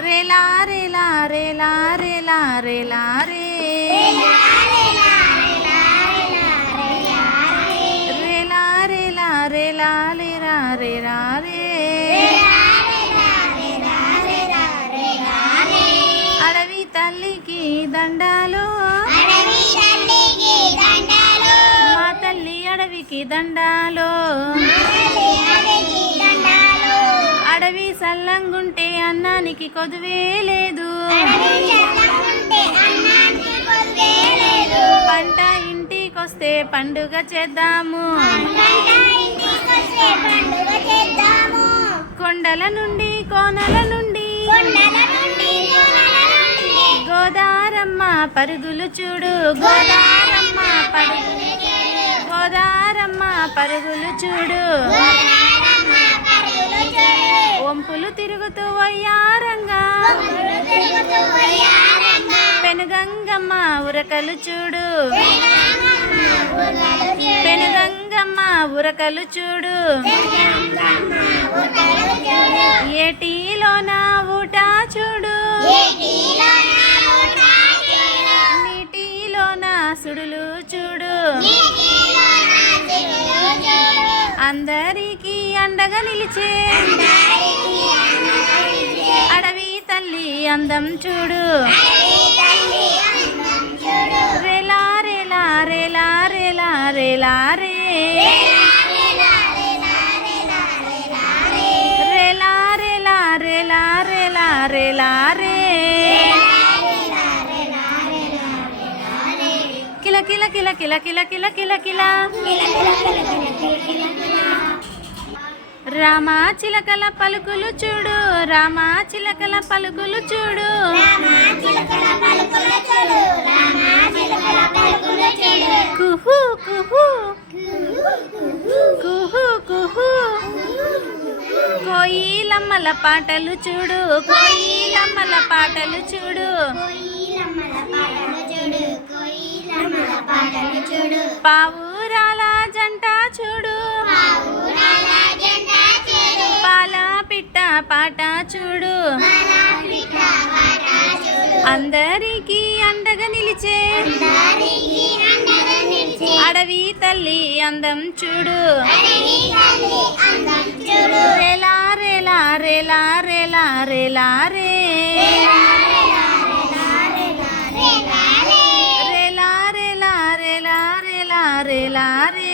రేలా రేలా రేలా రేలా రేలా రే రేలా రేలా రేలా లేరా రేరా రే అడవి తల్లికి దండాలు మా తల్లి అడవికి దండాలు సల్లంగుంటే అన్నానికి కొదువే లేదు. పంట ఇంటికొస్తే పండుగ చేద్దాము. కొండల నుండి కోనల నుండి గోదారమ్మ పరుగులు చూడు. గోదారమ్మ పరుగులు గోదారమ్మ పరుగులు చూడు. వంపులు తిరుగుతూ వయ్యారంగా. పెనుగంగమ్మ ఉరకలు చూడు. పెనుగంగమ్మ ఉరకలు చూడు. ఏటీలోన ఊట చూడు. నీటిలోన సుడులు చూడు. అందరికీ అండగా నిలిచే అందం చూడు రేలా రేలా రేలా రేలా రేలా రే రేలా రేలా రేలా రేలా రేలా రే కిల కిల కిల కిల కిల కిల కిల కిల రామా చిలకల పలుకులు చూడు రామా చిలకల పలుకులు చూడు. కుహు కుహు. కుహు కుహు. కోయిలమ్మల పాటలు చూడు కోయిలమ్మల పాటలు చూడు. పావురాల పాట చూడు. అందరికీ అండగా నిలిచే. అడవి తల్లి అందం చూడు. రేలా రేలా రేలా రేలా రేలా రే. రేలా రేలా రేలా రేలా రే.